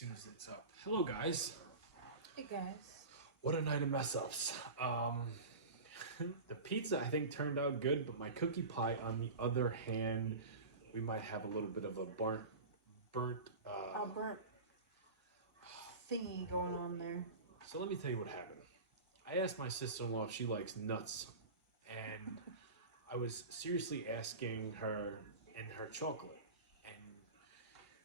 soon as it's up. Hello, guys. Hey, guys. What a night of mess ups. The pizza, I think, turned out good, but my cookie pie, on the other hand, we might have a little bit of a burnt Thingy going on there. So let me tell you what happened. I asked my sister-in-law if she likes nuts, and I was seriously asking her in her chocolate, and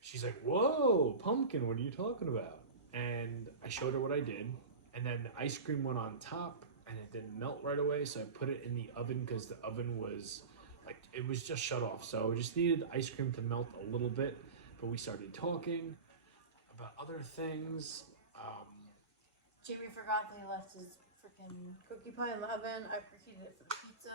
she's like, "Whoa, pumpkin, what are you talking about?" And I showed her what I did, and then the ice cream went on top, and it didn't melt right away, so I put it in the oven because the oven was, like, it was just shut off, so I just needed the ice cream to melt a little bit, but we started talking about other things. Jamie forgot that he left his freaking cookie pie in the oven. I preheated it for the pizza.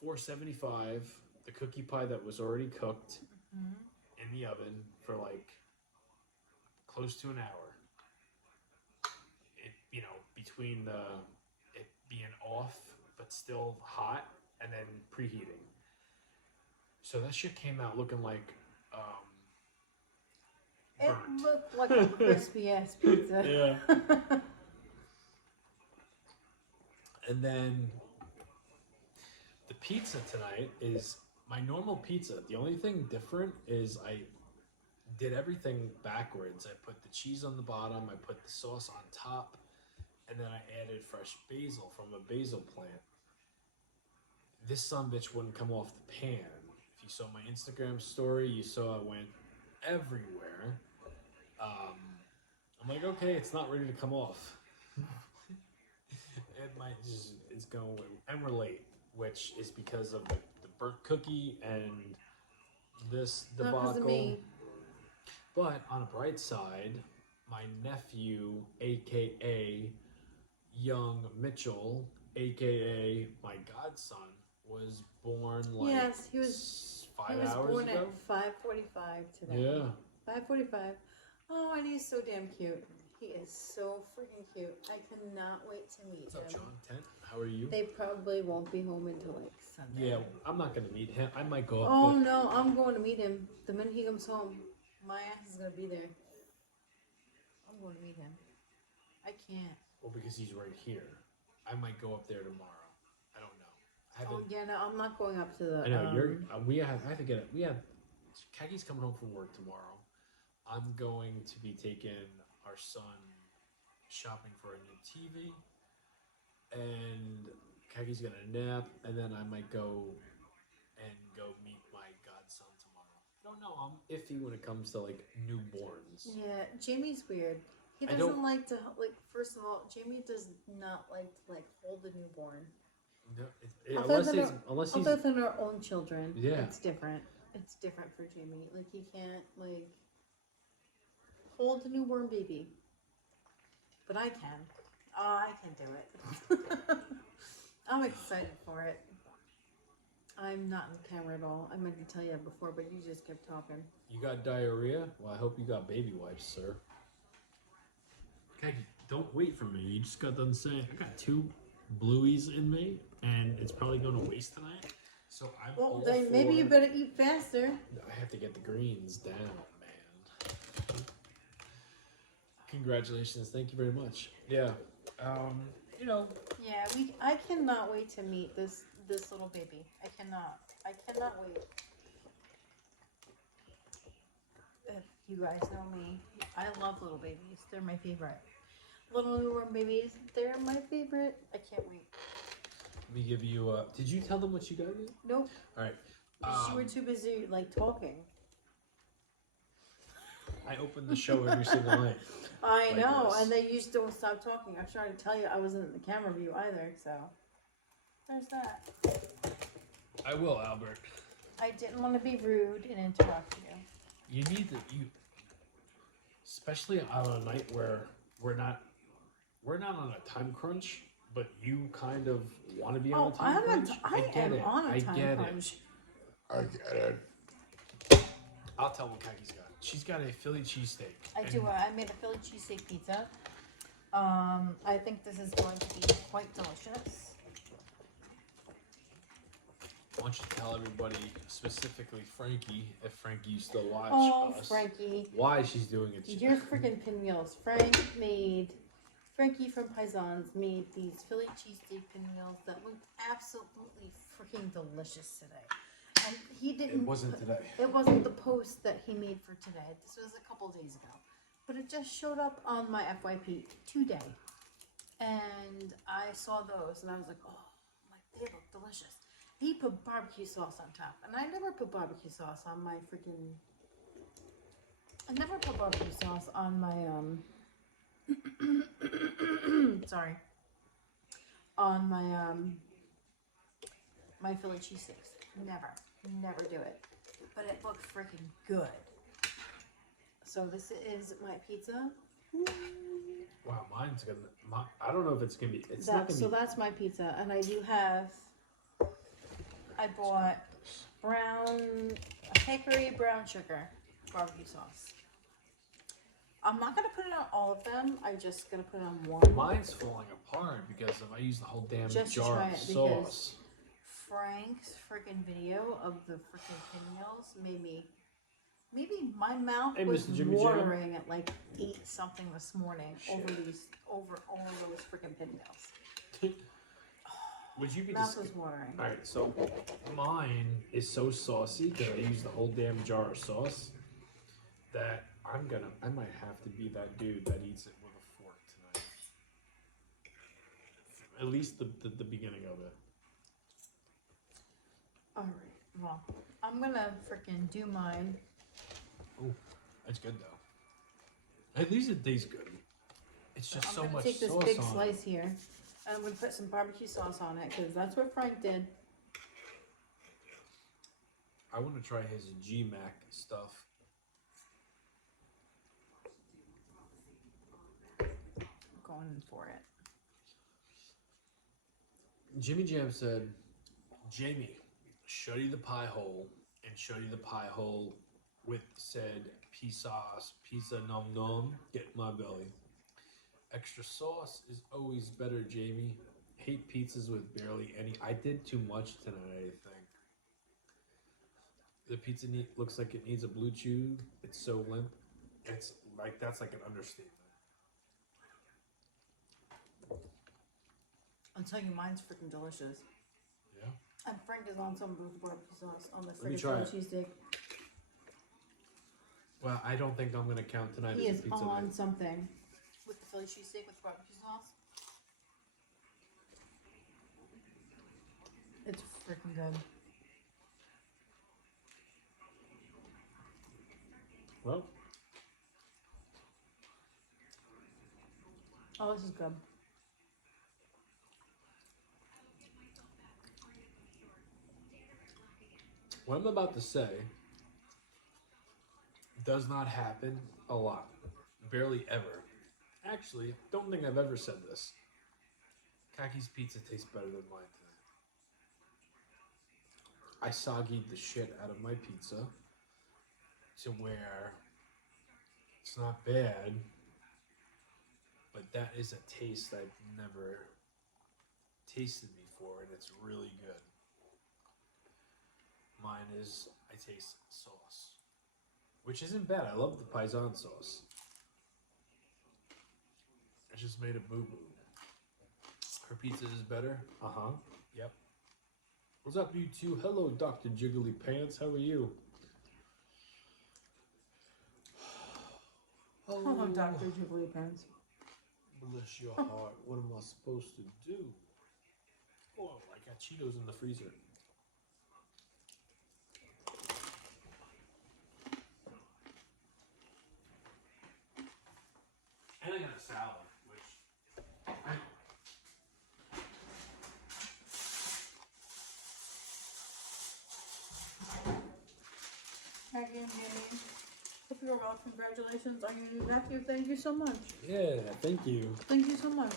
475, the cookie pie that was already cooked in the oven for like close to an hour. It, between it being off but still hot and then preheating. So that shit came out looking like It burnt. looked like a crispy ass pizza. Yeah. And then the pizza tonight is my normal pizza. The only thing different is I did everything backwards. I put the cheese on the bottom, I put the sauce on top, and then I added fresh basil from a basil plant. This sumbitch wouldn't come off the pan. If you saw my Instagram story, you saw it went everywhere. I'm like, okay, it's not ready to come off. It might just, it's going, and we're late, which is because of the burnt cookie and this Not because of debacle. me. But on a bright side, my nephew, aka young Mitchell, aka my godson, was born like Yes, he was 5 he was hours born ago. at 5:45 today. Yeah. 5:45. Oh, and he's so damn cute. He is so freaking cute. I cannot wait to meet What's him. up, John? Tent? How are you? They probably won't be home until like Sunday. Yeah, I'm not gonna meet him. I might go up. Oh no, I'm going to meet him the minute he comes home. My ass is gonna be there. I'm going to meet him. I can't. Well, because he's right here. I might go up there tomorrow. I don't know. I haven't. Oh yeah, no, I'm not going up to the. I know you're. I have to get it. We have. Kaki's coming home from work tomorrow. I'm going to be taking our son shopping for a new TV, and Kaki's gonna nap, and then I might go meet my godson tomorrow. I don't know. I'm iffy when it comes to like newborns. Yeah, Jamie's weird. He I doesn't don't- like to like. First of all, Jamie does not like to like hold a newborn. No, unless he's Other than our own children, Yeah. it's different. It's different for Jamie. Like he can't like hold a newborn baby, but I can. Oh, I can do it. I'm excited for it. I'm not in the camera at all. I meant to tell you that before, but you just kept talking. You got diarrhea? Well, I hope you got baby wipes, sir. Kaki, don't wait for me. You just got done saying I got 2 blueies in me, and it's probably going to waste tonight. So I'm Well, all then maybe you for- better eat faster. I have to get the greens down, man. Congratulations. Thank you very much. Yeah. Yeah, I cannot wait to meet this little baby. I cannot wait. If you guys know me, I love little babies. They're my favorite. Little newborn babies, they're my favorite. I can't wait. Let me give you. Did you tell them what you got? Nope. All right. You were too busy like talking. I open the show every single night. I Like know, this. and then you just don't stop talking. I was trying to tell you I wasn't in the camera view either, so there's that. I will, Albert. I didn't want to be rude and interrupt you. You need to especially on a night where we're not on a time crunch, but you kind of want to be on a time crunch. I am on a time get crunch. I get it. I'll tell what Kaki's got. She's got a Philly cheesesteak. I do. I made a Philly cheesesteak pizza. I think this is going to be quite delicious. Why want you to tell everybody, specifically Frankie, if Frankie used to watch us, Frankie. why she's doing it. Your freaking pinwheels. Frankie from Paisans made these Philly cheesesteak pinwheels that looked absolutely freaking delicious today. And he didn't. It wasn't today. It wasn't the post that he made for today. This was a couple days ago. But it just showed up on my FYP today. And I saw those and I was like, oh, they look delicious. He put barbecue sauce on top. And I never put barbecue sauce on my freaking... I never put barbecue sauce on my, sorry. On my, my Philly cheesesteaks. Never do it. But it looked freaking good. So this is my pizza. Wow, mine's gonna... I don't know if it's gonna be... It's not gonna so be... that's my pizza. And I do have... I bought hickory brown sugar barbecue sauce. I'm not going to put it on all of them. I'm just going to put it on one. Mine's falling apart because if I use the whole damn Just to jar try of it, sauce. Frank's freaking video of the freaking pinwheels made me... Maybe my mouth was Mr. Jimmy watering at like 8 something this morning over all those freaking pinwheels. Would you be Mouth was watering. Alright, so mine is so saucy because I use the whole damn jar of sauce that I might have to be that dude that eats it with a fork tonight. At least the beginning of it. Alright, well, I'm gonna freaking do mine. Oh, that's good though. At least it tastes good. It's just so much sauce on it. I'm gonna take this big slice here, and I'm gonna put some barbecue sauce on it because that's what Frank did. I want to try his GMAC stuff. I'm going for it. Jimmy Jam said, Jamie, show you the pie hole and show you the pie hole with said pizza nom nom, get my belly. Extra sauce is always better, Jamie. Hate pizzas with barely any. I did too much tonight, I think. The pizza looks like it needs a blue chew. It's so limp. It's like, that's like an understatement. I'll tell you, mine's freaking delicious. Yeah? And Frank is on some with barbecue sauce on the Let me freaking try it. cheesesteak. Well, I don't think I'm going to count tonight He as is a pizza on night. something with the Philly cheesesteak with barbecue sauce. It's freaking good. Well, Oh, this is good. what I'm about to say does not happen a lot. Barely ever. Actually, don't think I've ever said this. Kaki's pizza tastes better than mine tonight. I soggied the shit out of my pizza to where it's not bad, but that is a taste I've never tasted before, and it's really good. Mine is, I taste sauce, which isn't bad. I love the Paisan sauce. I just made a boo-boo. Her pizza is better? Uh-huh. Yep. What's up, you two? Hello, Dr. Jiggly Pants. How are you? Oh, Dr. Jiggly Pants. Bless your heart. What am I supposed to do? Oh, I got Cheetos in the freezer. And I got a salad, which... Maggie and Jamie, hope you're well. Congratulations on your new nephew. Thank you so much. Yeah, thank you. Thank you so much.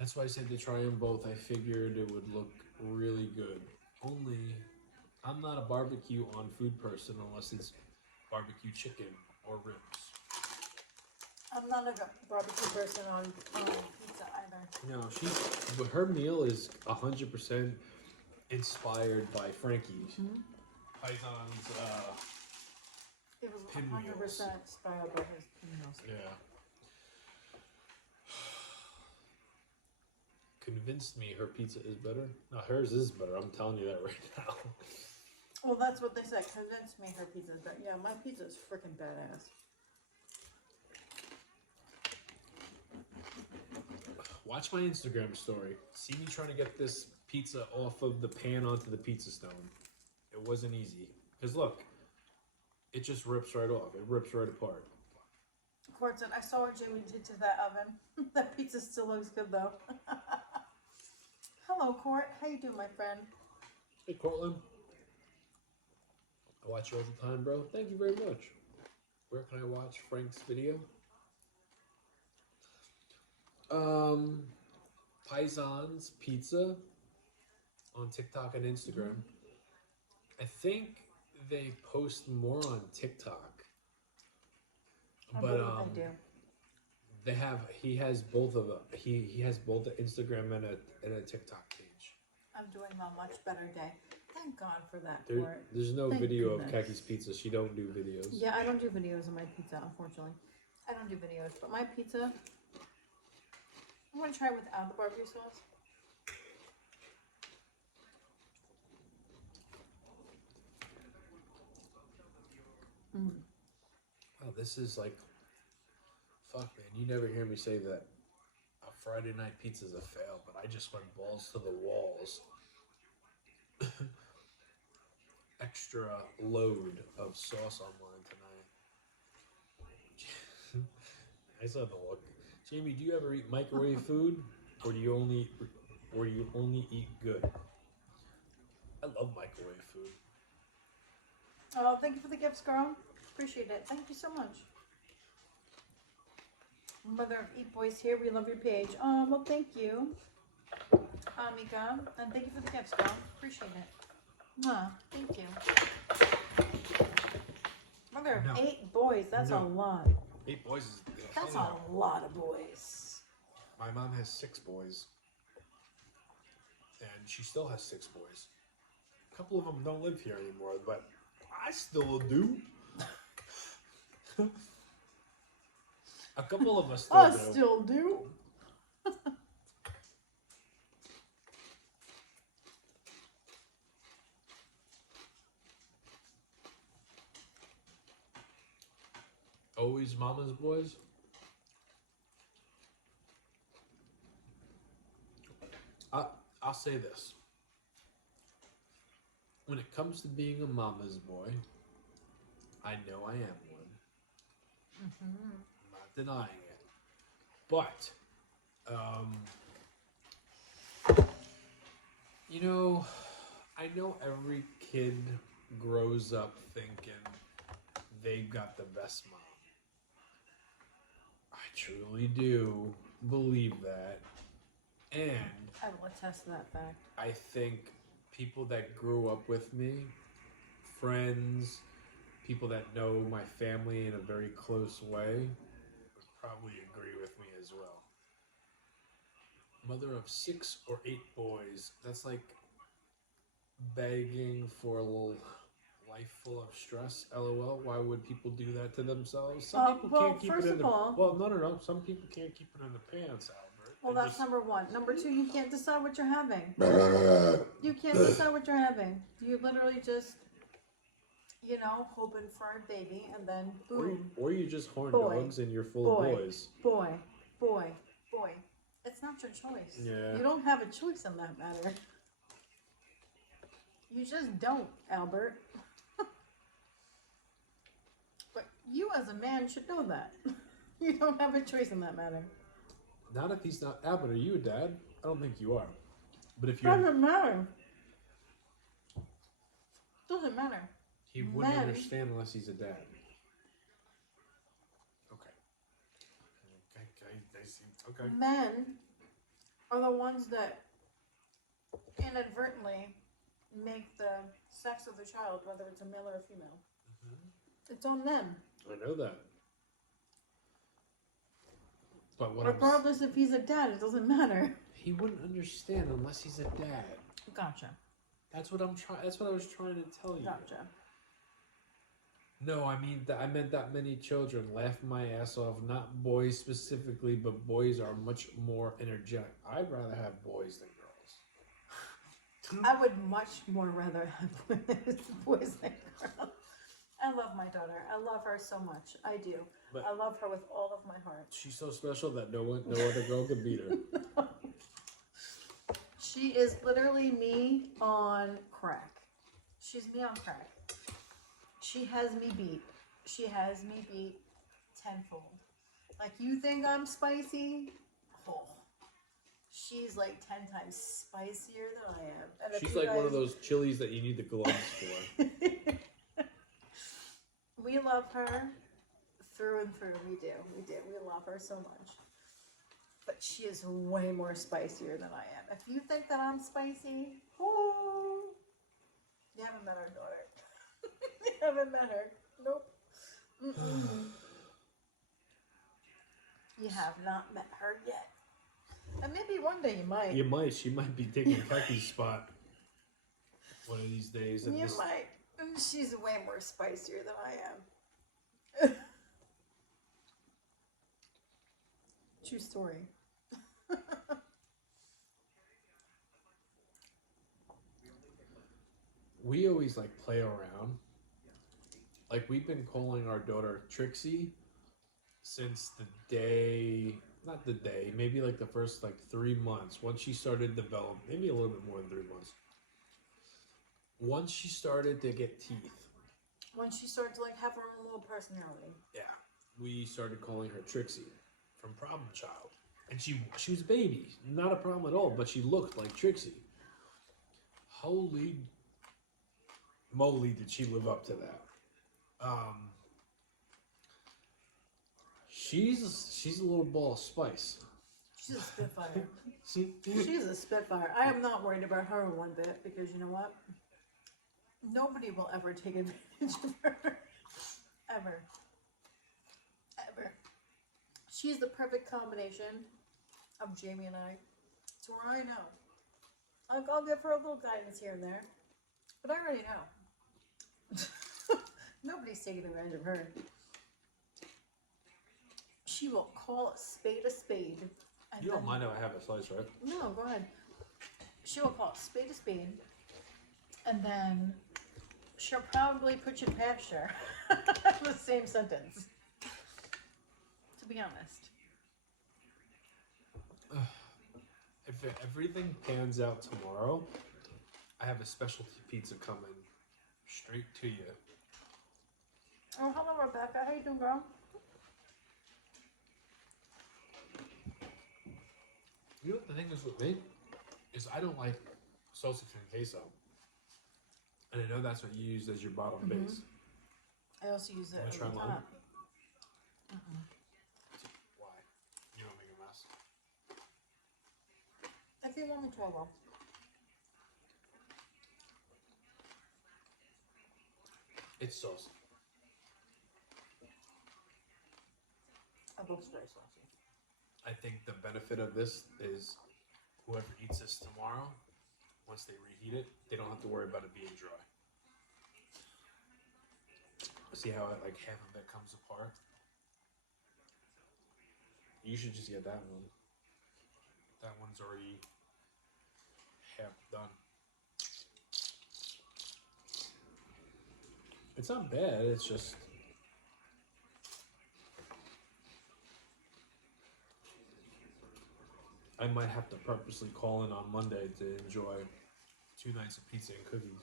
That's why I said to try them both. I figured it would look really good. Only, I'm not a barbecue on food person unless it's barbecue chicken or ribs. I'm not a barbecue person on pizza either. No, but her meal is 100% inspired by Frankie's. Mhm. Python's, It was Pinwheels. 100% inspired by his pinwheels. yeah. Convinced me her pizza is better. No, hers is better. I'm telling you that right now. Well, that's what they said. Convinced me her pizza is better. Yeah, my pizza is freaking badass. Watch my Instagram story. See me trying to get this pizza off of the pan onto the pizza stone. It wasn't easy. Because look, it just rips right off. It rips right apart. Court said, I saw what Jimmy did to that oven. That pizza still looks good though. Hello, Court. How you doing, my friend? Hey, Cortland. I watch you all the time, bro. Thank you very much. Where can I watch Frank's video? Python's Pizza on TikTok and Instagram. I think they post more on TikTok. I But believe they do. they have he has both of them. He has both an Instagram and a TikTok page. I'm doing a much better day. Thank God for that, Court. There's no Thank video goodness. of Kaki's Pizza. She don't do videos. Yeah, I don't do videos of my pizza, unfortunately. I don't do videos, but my pizza, I'm gonna try without the barbecue sauce. Mm. Oh, this is like, fuck, man. You never hear me say that a Friday night pizza is a fail, but I just went balls to the walls. Extra load of sauce on mine tonight. I saw the look. Jamie, do you ever eat microwave food, or do you only eat good? I love microwave food. Oh, thank you for the gifts, girl. Appreciate it. Thank you so much. Mother of Eat Boys here. We love your page. Oh, well, thank you, Mika. And thank you for the gifts, girl. Appreciate it. Thank you. Mother of No. 8 boys. That's No. a lot. 8 boys is That's a lot of boys. My mom has 6 boys, and she still has 6 boys. A couple of them don't live here anymore, but I still do. A couple of us still I do. still do. Always mama's boys. I'll say this. When it comes to being a mama's boy, I know I am one. Mm-hmm. I'm not denying it. But, you know, I know every kid grows up thinking they've got the best mom. I truly do believe that. And I will attest to that fact. I think people that grew up with me, friends, people that know my family in a very close way, would probably agree with me as well. Mother of 6 or 8 boys, that's like begging for a little life full of stress. LOL. Why would people do that to themselves? Some people can't keep it in the. Well, no. Some people can't keep it in the pants, Albert. Well, They that's just- number 1. Number 2, you can't decide what you're having. You can't decide what you're having. You literally just, hoping for a baby, and then boom. Or you just horn Boy. dogs and you're full Boy. of boys. Boy. It's not your choice. Yeah. You don't have a choice in that matter. You just don't, Albert. But you as a man should know that. You don't have a choice in that matter. Not if he's not. Albert, are you a dad? I don't think you are. But if you're. Doesn't matter. Doesn't matter. He wouldn't Men. understand unless he's a dad. Okay. I see. Okay. Men are the ones that inadvertently make the sex of the child, whether it's a male or a female. It's on them. I know that. But what Regardless if he's a dad, it doesn't matter. he wouldn't understand unless he's a dad. Gotcha. That's what I'm trying. That's what I was trying to tell you. Gotcha. No, I mean I meant that many children laugh my ass off. Not boys specifically, but boys are much more energetic. I'd rather have boys than girls. I would much more rather have boys than girls. I love my daughter. I love her so much. I do. But I love her with all of my heart. she's so special that no other girl can beat her. She is literally me on crack. She's me on crack. She has me beat. She has me beat tenfold. Like, you think I'm spicy? Oh. She's like 10 times spicier than I am. And if She's you like one guys- of those chilies that you need the gloves for. We love her through and through. We do. We do. We love her so much. But she is way more spicier than I am. If you think that I'm spicy, oh, you haven't met our daughter. You haven't met her. Nope. Mm-mm. You have not met her yet. And maybe one day you might. You might. She might be taking Becky's spot one of these days. And You this, might. She's way more spicier than I am. True story. we always like play around. Like, we've been calling our daughter Trixie since the day, not the day, maybe like the first like 3 months. Once she started to develop, maybe a little bit more than 3 months. Once she started to get teeth, When she started to like have her own little personality. yeah, we started calling her Trixie from Problem Child. And she was a baby, not a problem at all, but she looked like Trixie. Holy moly, did she live up to that? She's a little ball of spice. She's a spitfire. She's a spitfire. I am not worried about her one bit because you know what? Nobody will ever take advantage of her. Ever. Ever. She's the perfect combination of Jamie and I to where I know. I'll give her a little guidance here and there. But I already know. Nobody's taking advantage of her. She will call a spade a spade. And You don't then- mind if I have a slice, right? No, go ahead. She will call a spade, and then she'll probably put you to pasture. The same sentence. To be honest. If everything pans out tomorrow, I have a specialty pizza coming straight to you. Oh, hello, Rebecca. How you doing, girl? You know what the thing is with me? Is I don't like salsa con queso. And I know that's what you use as your bottom base. I also use it Wanna at try the mine? top. Why? You don't make a mess. If you want me to, I will. It's saucy. It looks very saucy. I think the benefit of this is whoever eats this tomorrow, once they reheat it, they don't have to worry about it being dry. See how like half of it comes apart? You should just get that one. That one's already half done. It's not bad, it's just I might have to purposely call in on Monday to enjoy 2 nights of pizza and cookies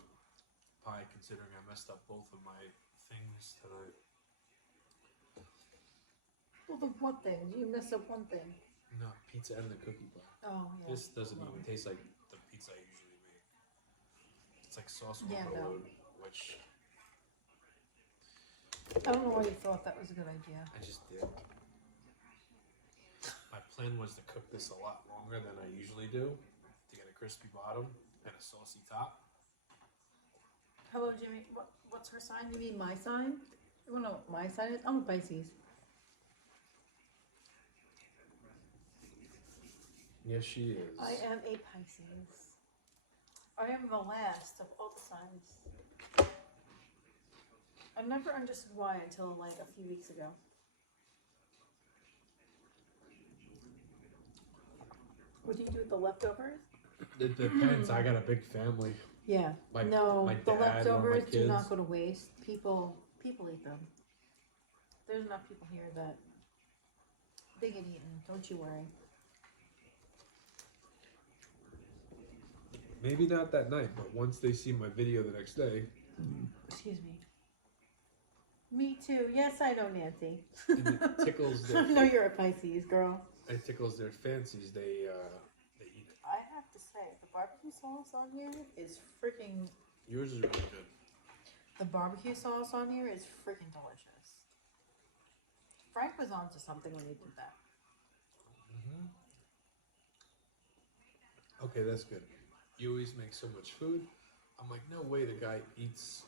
pie, considering I messed up both of my things tonight. Well, the one thing. You messed up one thing. No, pizza and the cookie pie. Oh, yeah. This doesn't even taste like the pizza I usually make. It's like sauce Yeah, no. overload, which I don't know why you thought that was a good idea. I just did. My plan was to cook this a lot longer than I usually do to get a crispy bottom and a saucy top. Hello, Jimmy. What's her sign? You mean my sign? You wanna know what my sign is? I'm a Pisces. Yes, she is. I am a Pisces. I am the last of all the signs. I never understood why until like a few weeks ago. What do you do with the leftovers? It depends. I got a big family. Yeah. My no, dad, the one of my leftovers do kids. not go to waste. People eat them. There's enough people here that they get eaten. Don't you worry. Maybe not that night, but once they see my video the next day, Excuse me. Me too. Yes, I know, Nancy. and it tickles I their know you're a Pisces, girl. it tickles their fancies. They eat it. I have to say, the barbecue sauce on here is freaking. Yours is really good. The barbecue sauce on here is freaking delicious. Frank was onto something when he did that. Okay, that's good. You always make so much food. I'm like, no way the guy eats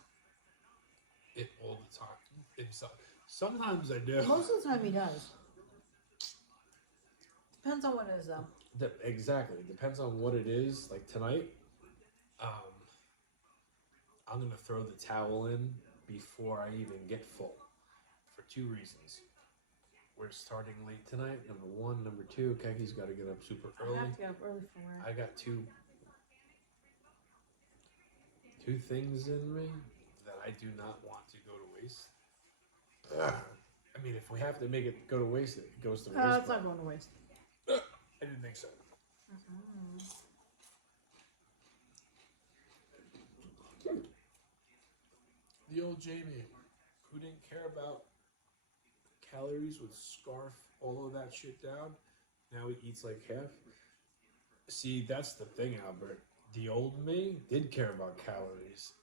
it all the time himself. Sometimes I do. Most of the time he does. Depends on what it is, though. Exactly. Depends on what it is. Like tonight, I'm gonna throw the towel in before I even get full, for two reasons. We're starting late tonight. Number one. Number two, Keki's got to get up super early. I have to get up early for work. I got two things in me that I do not want to go to waste. I mean, if we have to make it go to waste, it goes to waste. It's not going to waste. I didn't think so. The old Jamie, who didn't care about calories, would scarf all of that shit down. Now he eats like half. See, that's the thing, Albert. The old me did care about calories.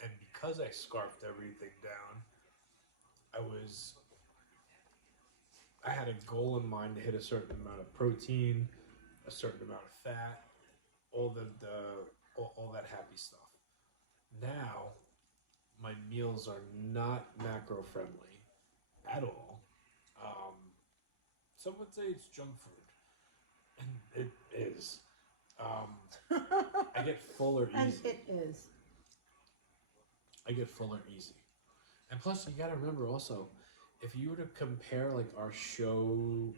And because I scarfed everything down, I had a goal in mind to hit a certain amount of protein, a certain amount of fat, all that happy stuff. Now, my meals are not macro friendly at all. Some would say it's junk food, and it is. I get fuller And easy. it is. I get fuller easy. And plus, you gotta remember also, if you were to compare like our show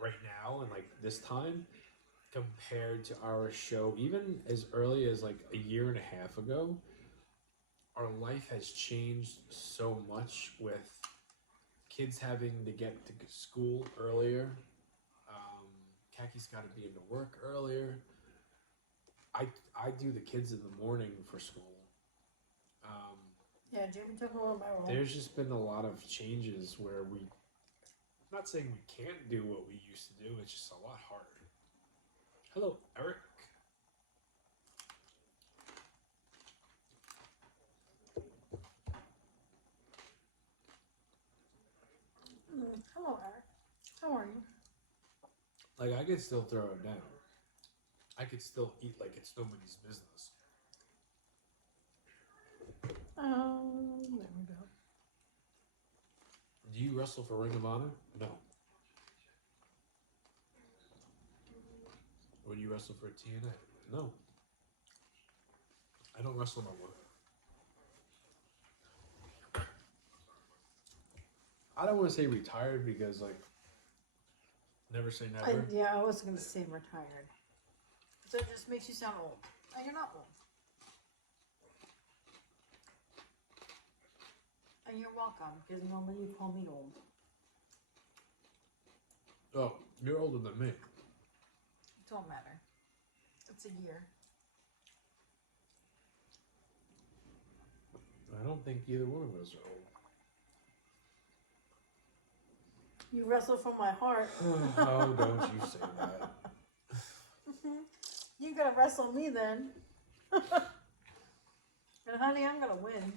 right now and like this time compared to our show even as early as like a year and a half ago, our life has changed so much with kids having to get to school earlier. Kaki's got to be into work earlier. I do the kids in the morning for school. Yeah, Jamie took over my role. There's just been a lot of changes where I'm not saying we can't do what we used to do, it's just a lot harder. Hello, Eric. Hello, Eric. How are you? Like, I could still throw it down. I could still eat like it's nobody's business. There we go. Do you wrestle for Ring of Honor? No. Or do you wrestle for TNA? No. I don't wrestle no more. I don't want to say retired because, like, never say never. I wasn't going to say I'm retired. So it just makes you sound old. And you're not old. And you're welcome, because normally you call me old. Oh, you're older than me. It don't matter. It's a year. I don't think either one of us are old. You wrestle from my heart. Oh, don't you say that. You gotta wrestle me then. And honey, I'm gonna win.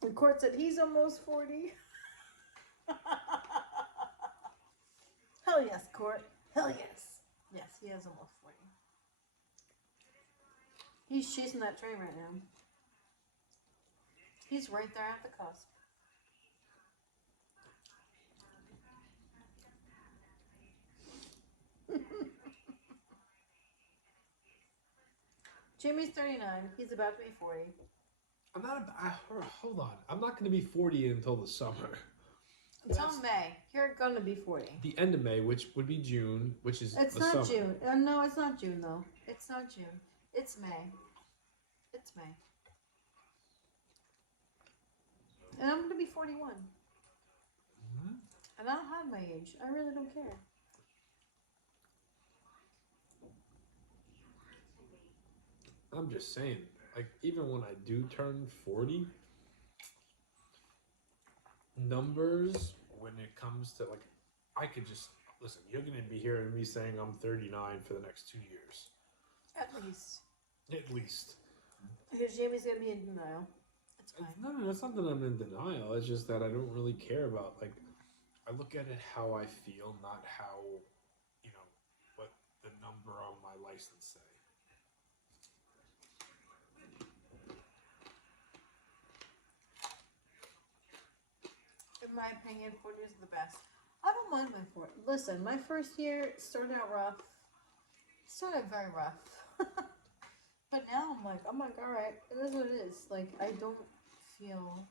The court said he's almost 40. Hell yes, court. Hell yes. Yes, he is almost 40. He's chasing that train right now. He's right there at the cusp. Jamie's 39. He's about to be 40. I'm not. Hold on. I'm not going to be 40 until the summer. Until May. You're gonna be 40. The end of May, which would be June, which is It's the not summer. June. No, it's not June though. It's not June. It's May. It's May. And I'm gonna be 41. Mm-hmm. And I don't hide my age. I really don't care. I'm just saying, like, even when I do turn 40, numbers, when it comes to, like, I could just, listen, you're going to be hearing me saying I'm 39 for the next 2 years. At least. At least. Because Jamie's gonna be in denial. It's fine. No, it's not that I'm in denial. It's just that I don't really care about, like, I look at it how I feel, not how, you know, what the number on my license say. In my opinion, 40 is the best. I don't mind my 40. Listen, my first year started out rough. Started very rough. But now I'm like, alright, it is what it is. Like, I don't feel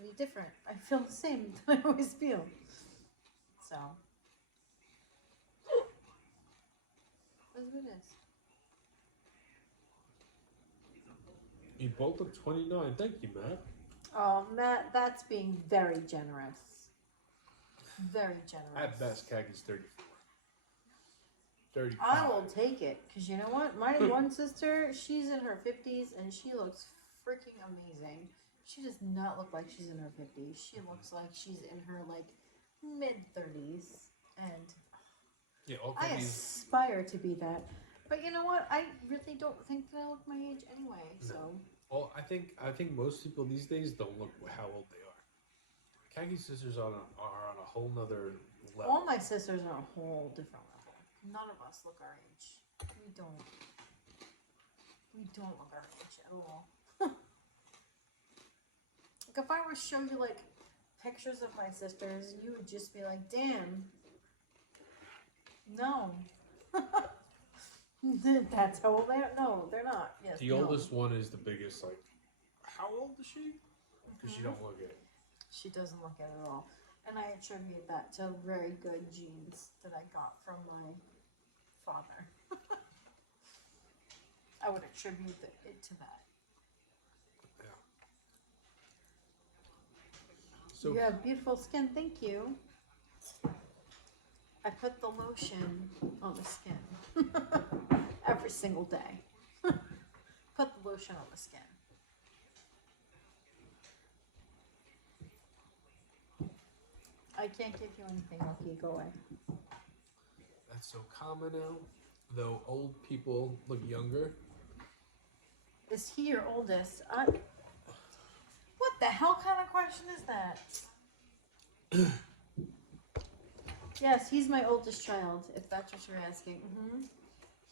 any different. I feel the same that I always feel. So, that's what it is. You both look 29. Thank you, Matt. Oh, Matt, that's being very generous. Very generous. At best, Kaki's 34. 35. I will take it, because you know what? My one sister, she's in her 50s, and she looks freaking amazing. She does not look like she's in her 50s. She looks like she's in her, like, mid-30s. And Yeah, all I Kaki's... aspire to be that. But you know what? I really don't think that I look my age anyway, so... Well, I think most people these days don't look how old they are. Kaki's sisters are on a whole nother level. All my sisters are a whole different level. None of us look our age. We don't. We don't look our age at all. Like if I were to show you like pictures of my sisters, you would just be like, "Damn, no." That's how old they are. No, they're not. Yes. The oldest one is the biggest. Like, how old is she? Because she don't look it. She doesn't look it at all. And I attribute that to very good genes that I got from my father. I would attribute it to that. Yeah. So You have beautiful skin, thank you. I put the lotion on the skin every single day. Put the lotion on the skin. I can't give you anything, Lucky. Go away. that's so common now. Though old people look younger. Is he your oldest? What the hell kind of question is that? Yes, he's my oldest child, if that's what you're asking.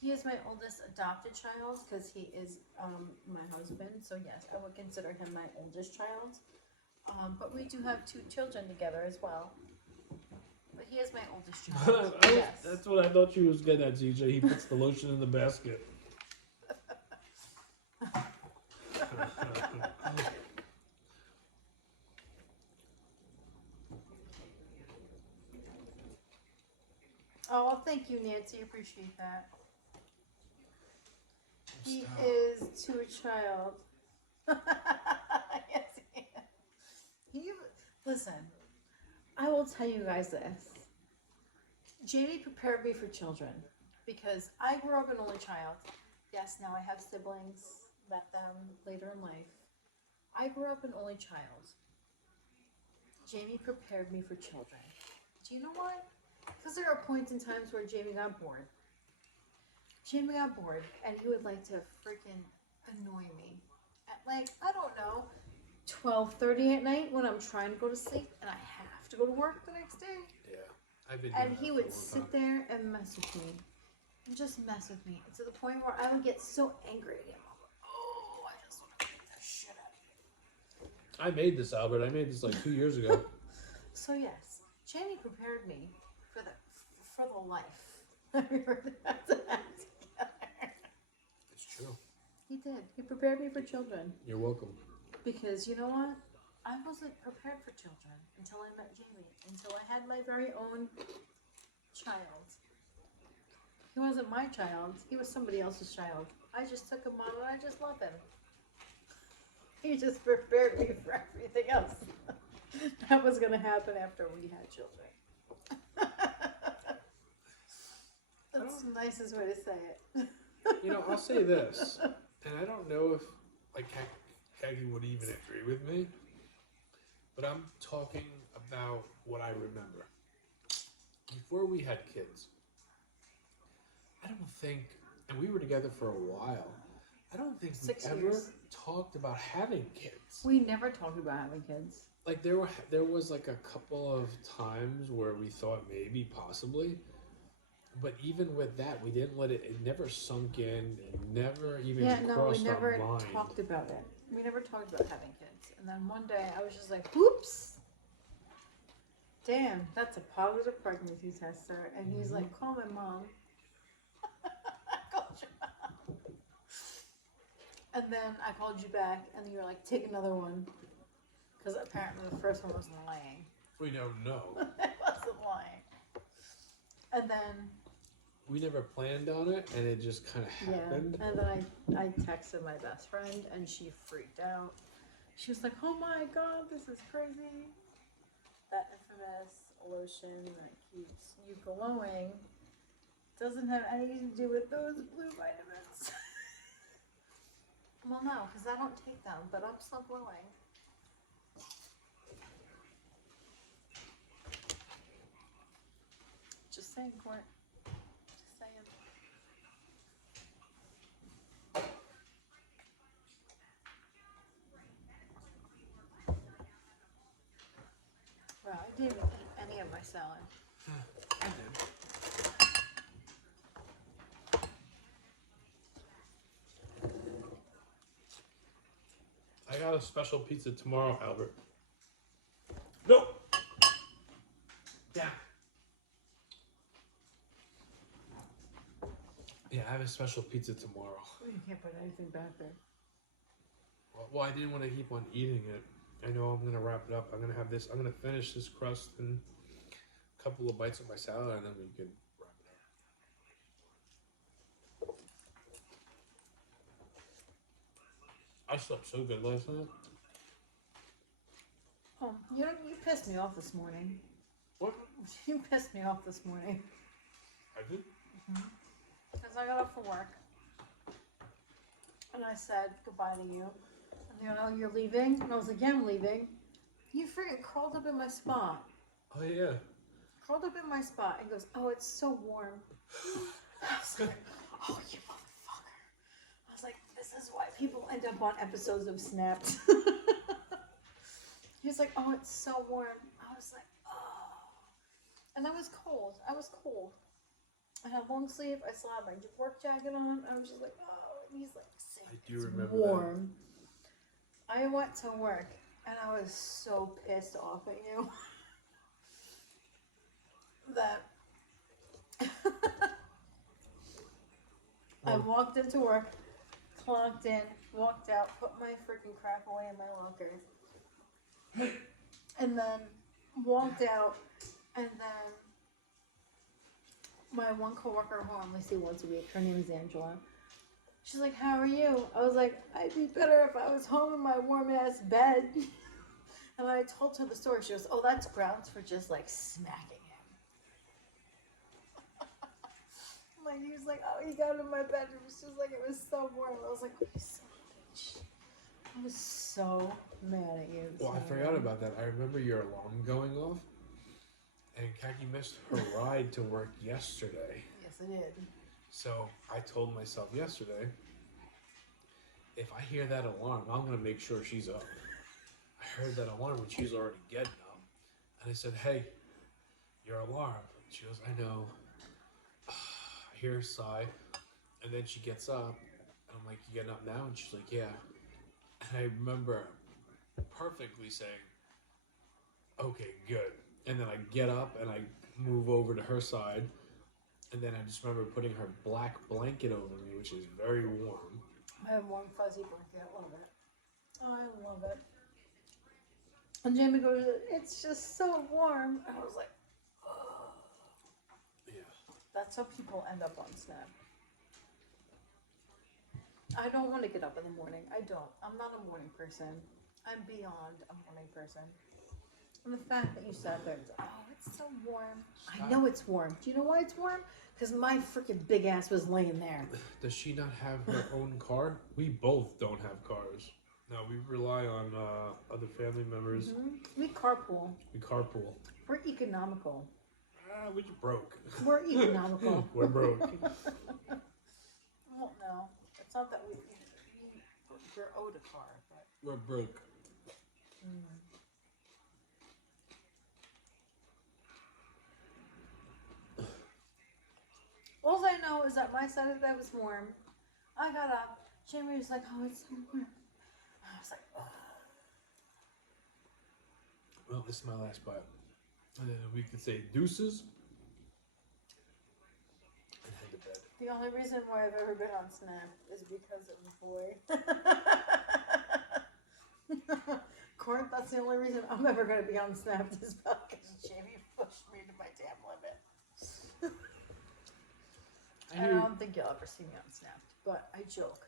He is my oldest adopted child because he is my husband. So yes, I would consider him my oldest child. But we do have 2 children together as well. But he is my oldest child. Yes. That's what I thought you was getting at, CJ. He puts the lotion in the basket. Oh, well, thank you, Nancy. Appreciate that. He is to a child. Yes, he is. Listen, I will tell you guys this. Jamie prepared me for children because I grew up an only child. Yes, now I have siblings, met them later in life. I grew up an only child. Jamie prepared me for children. Do you know why? Because there are points in times where Jamie got bored. Jamie got bored, and he would like to freaking annoy me at, like, I don't know, 12:30 at night when I'm trying to go to sleep and I have to go to work the next day. Yeah, I've been. And he would sit there and mess with me, and just mess with me, to the point where I would get so angry at him. I'm like, oh, I just want to beat the shit out of you. I made this, Albert. I made this like 2 years ago. So yes, Jamie prepared me for the life that we were about to have together. It's He did. He prepared me for children. You're welcome. Because you know what? I wasn't prepared for children until I met Jamie. Until I had my very own child. He wasn't my child. He was somebody else's child. I just took him on and I just love him. He just prepared me for everything else that was going to happen after we had children. That's the nicest way to say it. You know, I'll say this, and I don't know if like Kagi would even agree with me, but I'm talking about what I remember. Before we had kids, I don't think, and we were together for a while, I don't think 6 we ever years. talked about having kids. We never talked about having kids. Like there was like a couple of times where we thought maybe, possibly, but even with that, we didn't let it. It never sunk in. It never even crossed we never our mind. talked about it. We never talked about having kids. And then one day I was just like, "Oops, damn, that's a positive pregnancy test, sir." And he's like, "Call my mom." I called your mom. And then I called you back, and you were like, "Take another one," because apparently the first one wasn't lying. We don't know. It wasn't lying. And then We never planned on it, and it just kind of happened. and then I texted my best friend, and she freaked out. She was like, "Oh my god, this is crazy." That infamous lotion that keeps you glowing doesn't have anything to do with those blue vitamins. Well, no, because I don't take them, but I'm still glowing. Just saying, Court. Just saying. Wow, I didn't even eat any of my salad. I did. I got a special pizza tomorrow, Albert. Nope. Down. Yeah, I have a special pizza tomorrow. You can't put anything back there. Well, I didn't want to keep on eating it. I know I'm gonna wrap it up. I'm gonna have this. I'm gonna finish this crust and a couple of bites of my salad, and then we can wrap it up. I slept so good last night. Oh, you pissed me off this morning. What? You pissed me off this morning. I did. Because I got up for work. And I said goodbye to you. And you know, you're leaving. And I was like, yeah, I'm leaving. You freaking crawled up in my spot. Oh yeah. Crawled up in my spot and goes, oh, it's so warm. I was like, oh, you motherfucker. I was like, this is why people end up on episodes of Snapped. He was like, oh, it's so warm. I was like, oh. And I was cold. I had long sleeve. I still had my work jacket on. I was just like, oh. And he's like, see, I do it's remember warm. I went to work and I was so pissed off at you that I walked into work, clocked in, walked out, put my freaking crap away in my locker, and then walked out, and then my one coworker who I only see once a week, her name is Angela. She's like, how are you? I was like, I'd be better if I was home in my warm ass bed. And I told her the story. She goes, oh, that's grounds for just like smacking him. Like, he was like, oh, he got in my bedroom. She was like, it was so warm. I was like, oh, you son of a bitch. I was so mad at you. Well, I forgot about that. I remember your alarm going off, and Kaki missed her ride to work yesterday. Yes, I did. So I told myself yesterday, if I hear that alarm, I'm going to make sure she's up. I heard that alarm when she was already getting up. And I said, hey, your alarm. She goes, I know. I hear her sigh. And then she gets up. And I'm like, you getting up now? And she's like, yeah. And I remember perfectly saying, okay, good. And then I get up and I move over to her side. And then I just remember putting her black blanket over me, which is very warm. I have warm fuzzy blanket. I love it. I love it. And Jamie goes, it's just so warm. I was like, oh. Yeah. That's how people end up on Snap. I don't want to get up in the morning. I don't. I'm not a morning person. I'm beyond a morning person. And the fact that you sat there and said, oh, it's so warm. I know it's warm. Do you know why it's warm? Because my freaking big ass was laying there. Does she not have her own car? We both don't have cars. No, we rely on other family members. Mm-hmm. We carpool. We carpool. We're economical. We're broke. We're economical. We're broke. Well, no. It's not that we're owed a car, but... We're broke. All I know is that my side of the bed was warm. I got up. Jamie was like, oh, it's so warm. I was like, oh. Well, this is my last bite. We could say deuces and head to bed. The only reason why I've ever been on Snap is because of the boy. Court, that's the only reason I'm ever going to be on Snap is because Jamie pushed me to my damn limit. I don't think you'll ever see me on Snap, but I joke.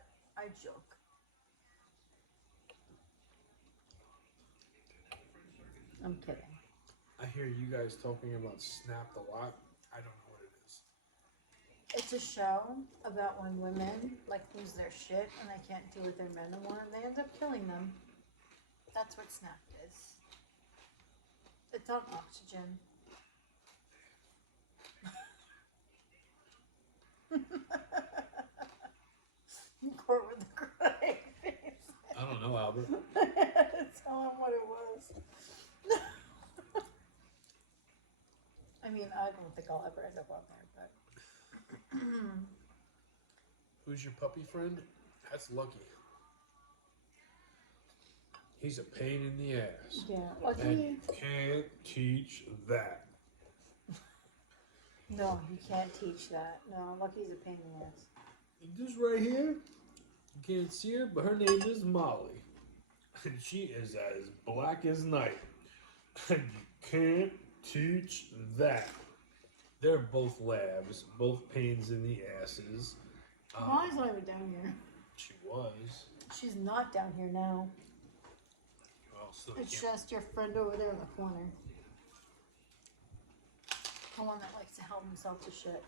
I'm kidding. I hear you guys talking about Snapped a lot. I don't know what it is. It's a show about when women like lose their shit and they can't deal with their men anymore and they end up killing them. That's what Snapped is. It's on Oxygen. Court with the crying face. I don't know, Albert. Tell him what it was. I mean, I don't think I'll ever end up on there, but... Who's your puppy friend? That's Lucky. He's a pain in the ass. Yeah, And Lucky... you can't teach that. No, you can't teach that. No, Lucky's a pain in the ass. This right here, you can't see her, but her name is Molly. And she is as black as night. And you can't teach that. They're both labs, both pains in the asses. Molly's not even down here. She was. She's not down here now. Well, so It's just your friend over there in the corner. The one that likes to help himself to shit.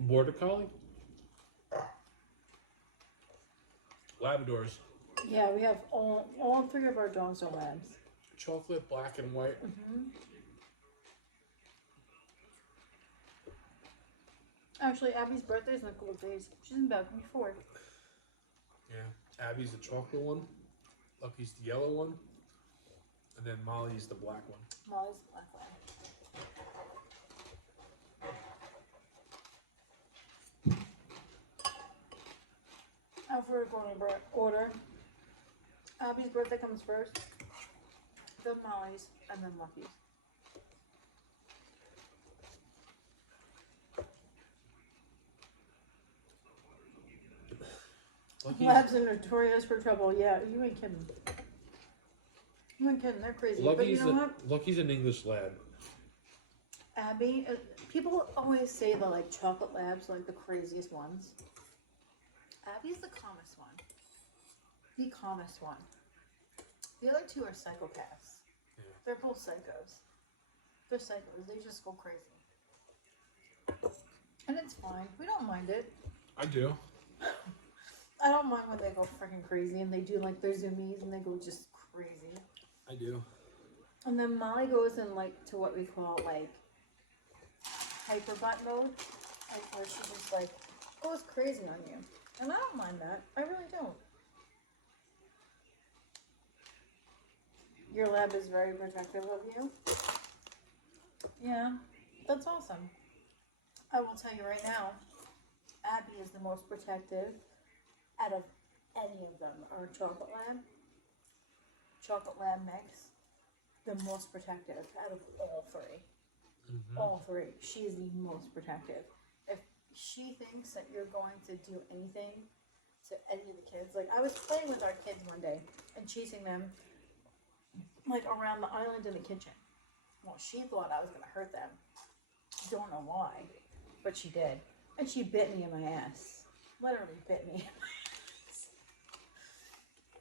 Border Collie? Labradors. Yeah, we have all three of our dogs are labs. Chocolate, black, and white. Mm-hmm. Actually, Abby's birthday is in a couple of days. She's in bed before. Yeah. Abby's the chocolate one. Lucky's the yellow one. And then Molly's the black one. Molly's the black one. Alphabetical order. Abby's birthday comes first, then Molly's, and then Lucky's. Labs are notorious for trouble. Yeah, you ain't kidding. You ain't kidding. They're crazy. But you know what? Lucky's an English lab. Abby, people always say the like chocolate labs are like the craziest ones. Abby's the calmest one. The calmest one. The other two are psychopaths. Yeah. They're both psychos. They're psychos. They just go crazy. And it's fine. We don't mind it. I do. I don't mind when they go freaking crazy and they do like their zoomies and they go just crazy. I do. And then Molly goes in like to what we call like hyperbot mode. Like where she just like goes crazy on you. And I don't mind that. I really don't. Your lab is very protective of you. Yeah, that's awesome. I will tell you right now, Abby is the most protective out of any of them. Our chocolate lab mix, the most protective out of all three. All three. She is the most protective. If she thinks that you're going to do anything to any of the kids, like I was playing with our kids one day and chasing them like around the island in the kitchen. Well, she thought I was going to hurt them. Don't know why, but she did. And she bit me in my ass. Literally bit me in my ass.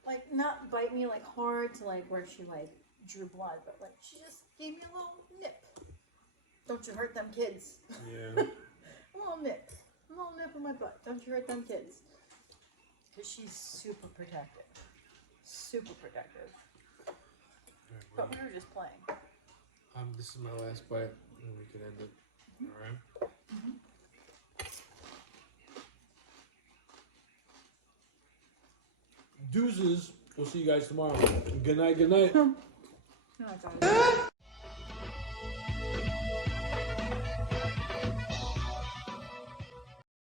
Like, not bite me like hard to like where she like drew blood, but like she just gave me a little nip. Don't you hurt them kids. Yeah. A little nip. A little nip in my butt. Don't you hurt them kids. Because she's super protective. Super protective. Alright, But we were just playing. this is my last bite, and we can end it. All right. Deuces. We'll see you guys tomorrow. Good night. Good night. Oh, God.